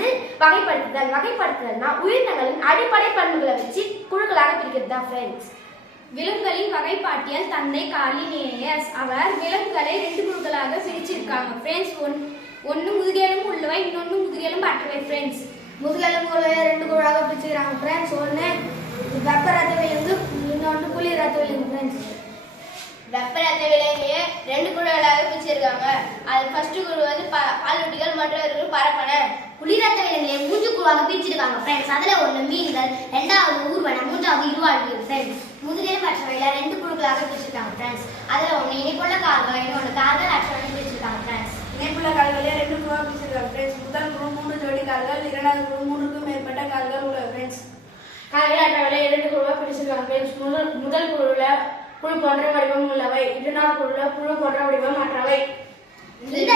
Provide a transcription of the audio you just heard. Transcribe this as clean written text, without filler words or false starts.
வந்து வகைப்படுத்துதல். வகைப்படுத்துதல்னா உயிரினங்களின் அடிப்படை பண்புகளை வச்சு குழுக்களாக பிரிக்கிறது தான் ஃப்ரெண்ட்ஸ். விலங்குகளின் வகைப்பாட்டியல் தந்தை கார்லினேயஸ். அவர் விலங்குகளை 2 குழுக்களாக பிரிச்சிருக்காங்க ஃப்ரெண்ட்ஸ். ஒன்று முதுகெலும்பு உள்ளவை, இன்னொன்று முதுகெலும்பு அற்றவை ஃப்ரெண்ட்ஸ். முதுகெலும்பு உள்ளவை 2 குழுவாக பிரிச்சுக்கிறாங்க ஃப்ரெண்ட்ஸ். ஒன்று வெப்ப ரத்த விலங்கு, இன்னொன்று குளிர் ரத்த விலங்கு ஃப்ரெண்ட்ஸ். வெப்ப ரத்த விலங்கையே 2 குழுக்களாக பிரிச்சிருக்காங்க. அது ஃபர்ஸ்ட் குழு வந்து பாலூட்டிகள், மற்றொரு பரப்பன. குளிர் ரத்த விலங்குகளை 3 குழுவாக பிரிச்சிருக்காங்க ஃப்ரெண்ட்ஸ். அதுல ஒன்று மீன்கள், 2வது ஊர்வன, 3வது இருவாழ்வியல் ஃப்ரெண்ட்ஸ். முதுகெலும்பு அற்றவையில 2 குழுக்களாக பிரிச்சிருக்காங்க ஃப்ரெண்ட்ஸ். அதுல ஒன்று இணைப்புள்ள கால்கள், இன்னொன்று கால்கள் அற்றவை பிரிச்சிருக்காங்க ஃப்ரெண்ட்ஸ். இணைப்புள்ள கால்களே 2 குழுவாக பிரிச்சிருக்காங்க ஃப்ரெண்ட்ஸ். முதல் குழு 3 ஜோடி கால்கள், இரண்டாவது குழு 3க்கும் மேற்பட்ட கால்கள் உள்ள ஃப்ரெண்ட்ஸ். கால்கள் அற்றவையில 2 குழுவாக பிரிச்சிருக்காங்க ஃப்ரெண்ட்ஸ். முதல் குழு போன்ற வடிவம் உள்ளவை, 2வது குழுல புழு போன்ற வடிவம் அற்றவை. இந்த